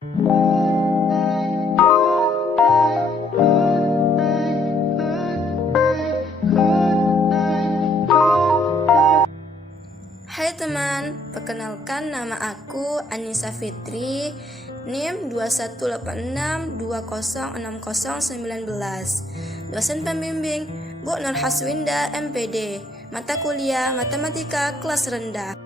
Hai teman, perkenalkan nama aku Anissa Fitri, NIM 2186206019. Dosen pembimbing Bu Nur Haswinda MPD, mata kuliah Matematika kelas rendah.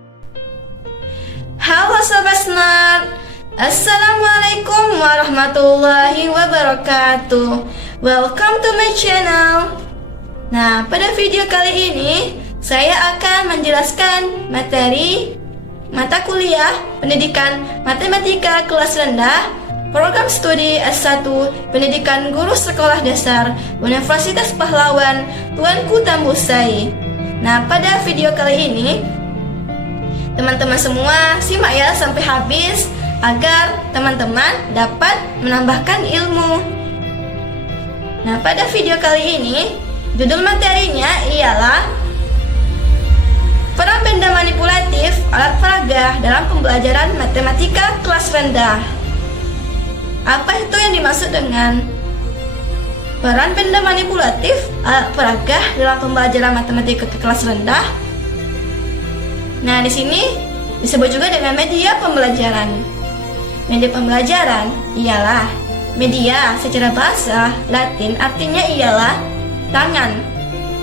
Halo Sobat Smart, Assalamualaikum warahmatullahi wabarakatuh. Welcome to my channel. Nah, pada video kali ini saya akan menjelaskan materi mata kuliah Pendidikan Matematika kelas rendah, program studi S1 Pendidikan Guru Sekolah Dasar Universitas Pahlawan Tuanku Tambusai. Nah, pada video kali ini teman-teman semua simak ya sampai habis agar teman-teman dapat menambahkan ilmu. Nah, pada video kali ini judul materinya ialah peran benda manipulatif alat peraga dalam pembelajaran matematika kelas rendah. Apa itu yang dimaksud dengan peran benda manipulatif alat peraga dalam pembelajaran matematika kelas rendah? Nah, di sini disebut juga dengan media pembelajaran. Media pembelajaran ialah media secara bahasa Latin artinya ialah tangan,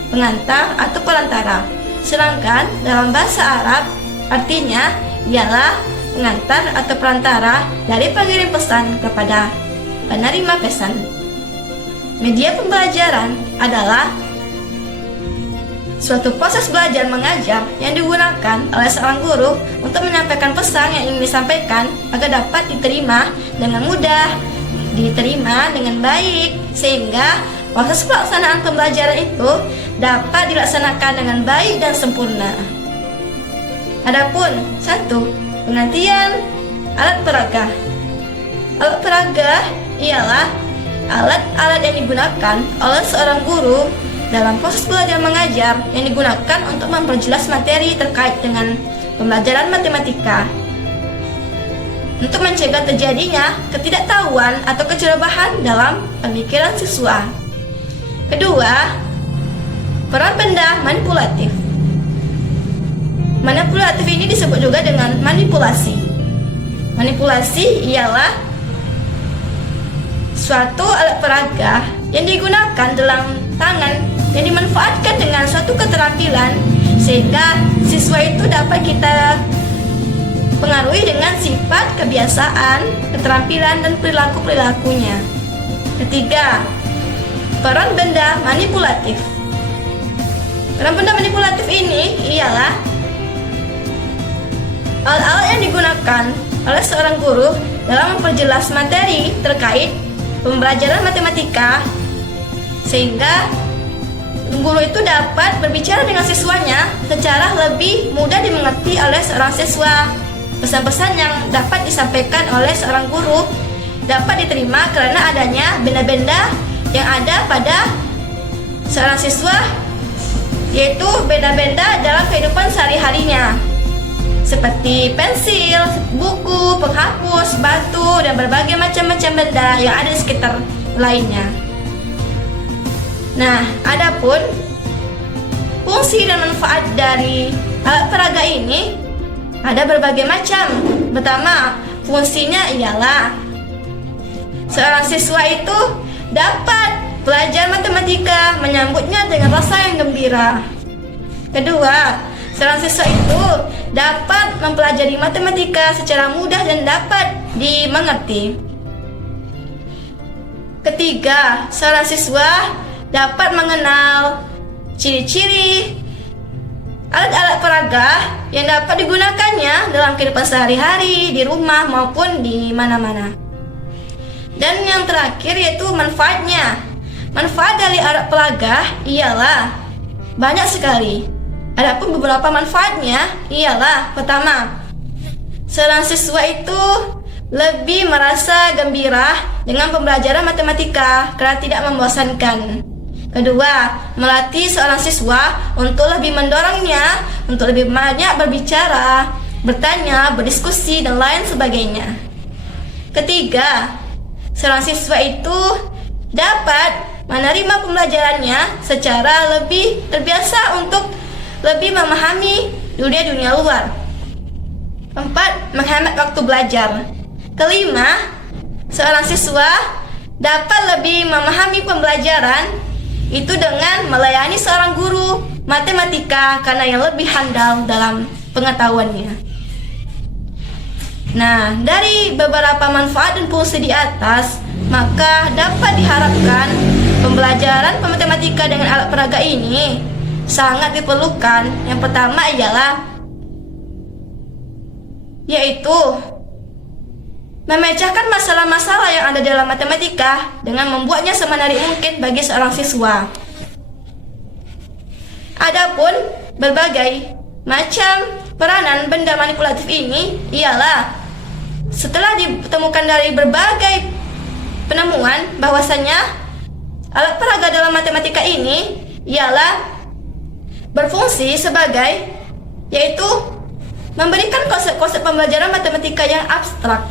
pengantar atau perantara. Sedangkan dalam bahasa Arab artinya ialah pengantar atau perantara dari pengirim pesan kepada penerima pesan. Media pembelajaran adalah suatu proses belajar mengajar yang digunakan oleh seorang guru untuk menyampaikan pesan yang ingin disampaikan agar dapat diterima dengan mudah, diterima dengan baik, sehingga proses pelaksanaan pembelajaran itu dapat dilaksanakan dengan baik dan sempurna. Adapun satu, pengertian alat peraga. Alat peraga ialah alat-alat yang digunakan oleh seorang guru dalam proses belajar mengajar yang digunakan untuk memperjelas materi terkait dengan pembelajaran matematika, untuk mencegah terjadinya ketidaktahuan atau kecerobohan dalam pemikiran siswa. Kedua, peran benda manipulatif. Manipulatif ini disebut juga dengan manipulasi. Manipulasi ialah suatu alat peraga yang digunakan dalam tangan yang dimanfaatkan dengan suatu keterampilan sehingga siswa itu dapat kita pengaruhi dengan sifat, kebiasaan, keterampilan, dan perilaku-perilakunya. Ketiga, peran benda manipulatif. Peran benda manipulatif ini ialah alat-alat yang digunakan oleh seorang guru dalam memperjelas materi terkait pembelajaran matematika sehingga guru itu dapat berbicara dengan siswanya secara lebih mudah dimengerti oleh seorang siswa. Pesan-pesan yang dapat disampaikan oleh seorang guru dapat diterima karena adanya benda-benda yang ada pada seorang siswa, yaitu benda-benda dalam kehidupan sehari-harinya seperti pensil, buku, penghapus, batu, dan berbagai macam-macam benda yang ada di sekitar lainnya. Nah, adapun fungsi dan manfaat dari alat peraga ini ada berbagai macam. Pertama, fungsinya ialah seorang siswa itu dapat belajar matematika menyambutnya dengan rasa yang gembira. Kedua, seorang siswa itu dapat mempelajari matematika secara mudah dan dapat dimengerti. Ketiga, seorang siswa dapat mengenal ciri-ciri alat-alat peraga yang dapat digunakannya dalam kehidupan sehari-hari, di rumah maupun di mana-mana. Dan yang terakhir yaitu manfaatnya. Manfaat dari alat peraga ialah banyak sekali. Adapun beberapa manfaatnya ialah pertama, seorang siswa itu lebih merasa gembira dengan pembelajaran matematika karena tidak membosankan. Kedua, melatih seorang siswa untuk lebih mendorongnya untuk lebih banyak berbicara, bertanya, berdiskusi, dan lain sebagainya. Ketiga, seorang siswa itu dapat menerima pembelajarannya secara lebih terbiasa untuk lebih memahami dunia luar. 4. Menghemat waktu belajar. Kelima, seorang siswa dapat lebih memahami pembelajaran itu dengan melayani seorang guru matematika karena yang lebih handal dalam pengetahuannya. Nah, dari beberapa manfaat dan fungsi di atas, maka dapat diharapkan pembelajaran matematika dengan alat peraga ini sangat diperlukan. Yang pertama yaitu memecahkan masalah-masalah yang ada dalam matematika dengan membuatnya semenarik mungkin bagi seorang siswa. Adapun berbagai macam peranan benda manipulatif ini ialah setelah ditemukan dari berbagai penemuan bahwasanya alat peraga dalam matematika ini ialah berfungsi sebagai yaitu memberikan konsep-konsep pembelajaran matematika yang abstrak.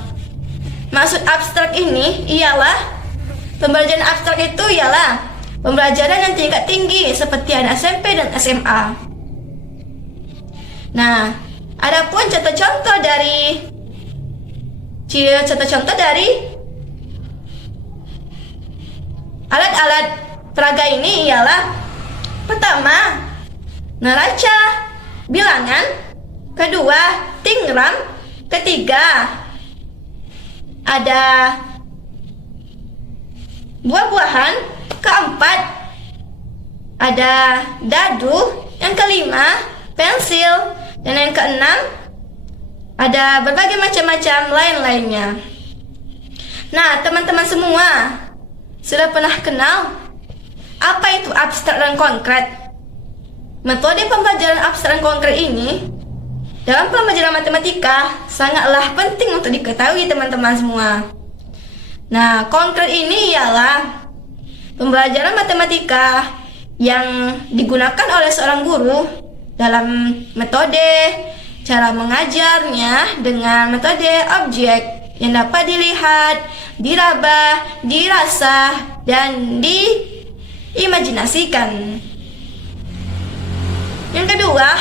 Maksud abstrak ini ialah pembelajaran abstrak itu ialah pembelajaran yang tingkat tinggi seperti anak SMP dan SMA. Nah, adapun contoh-contoh dari alat-alat peraga ini ialah pertama, neraca bilangan. Kedua, tingram. Ketiga, ada buah-buahan. Keempat, ada dadu. Yang kelima, pensil. Dan yang keenam, ada berbagai macam-macam lain-lainnya. Nah, teman-teman semua sudah pernah kenal apa itu abstrak dan konkret? Metode pembelajaran abstrak dan konkret ini dalam pembelajaran matematika sangatlah penting untuk diketahui teman-teman semua. Nah, konkret ini ialah pembelajaran matematika yang digunakan oleh seorang guru dalam metode cara mengajarnya dengan metode objek yang dapat dilihat, diraba, dirasa, dan diimajinasikan. Yang kedua,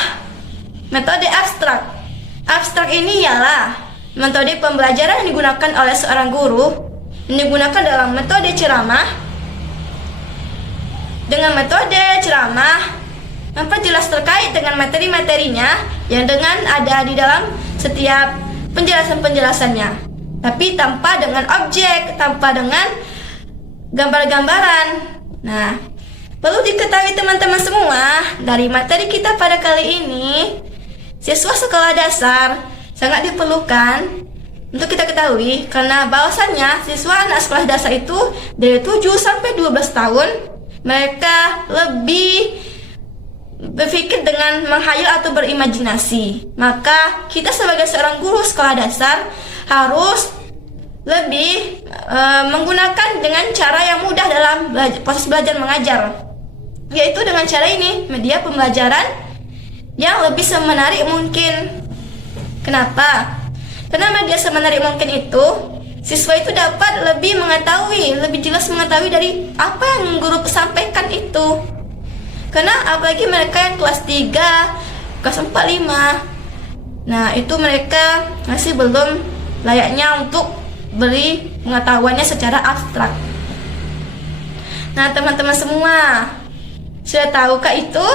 metode abstrak. Abstrak ini ialah metode pembelajaran yang digunakan oleh seorang guru yang digunakan dalam metode ceramah. Dengan metode ceramah memperjelas terkait dengan materi-materinya yang dengan ada di dalam setiap penjelasan-penjelasannya, tapi tanpa dengan objek, tanpa dengan gambar-gambaran. Nah, perlu diketahui teman-teman semua, dari materi kita pada kali ini, siswa sekolah dasar sangat diperlukan untuk kita ketahui karena bahwasannya siswa anak sekolah dasar itu dari 7 sampai 12 tahun mereka lebih berpikir dengan menghayal atau berimajinasi. Maka kita sebagai seorang guru sekolah dasar harus lebih menggunakan dengan cara yang mudah dalam proses belajar mengajar, yaitu dengan cara ini, media pembelajaran yang lebih semenarik mungkin. Kenapa? Karena media semenarik mungkin itu siswa itu dapat lebih mengetahui, lebih jelas mengetahui dari apa yang guru sampaikan itu. Karena apalagi mereka yang kelas 3, kelas 4, 5. Nah, itu mereka masih belum layaknya untuk beri pengetahuannya secara abstrak. Nah, teman-teman semua, sudah tahukah itu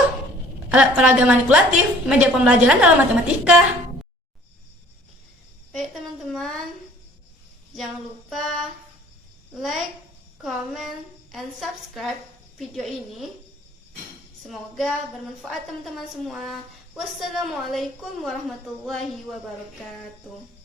alat peraga manipulatif media pembelajaran dalam matematika? Baik teman-teman, jangan lupa like, comment, and subscribe video ini. Semoga bermanfaat teman-teman semua. Wassalamualaikum warahmatullahi wabarakatuh.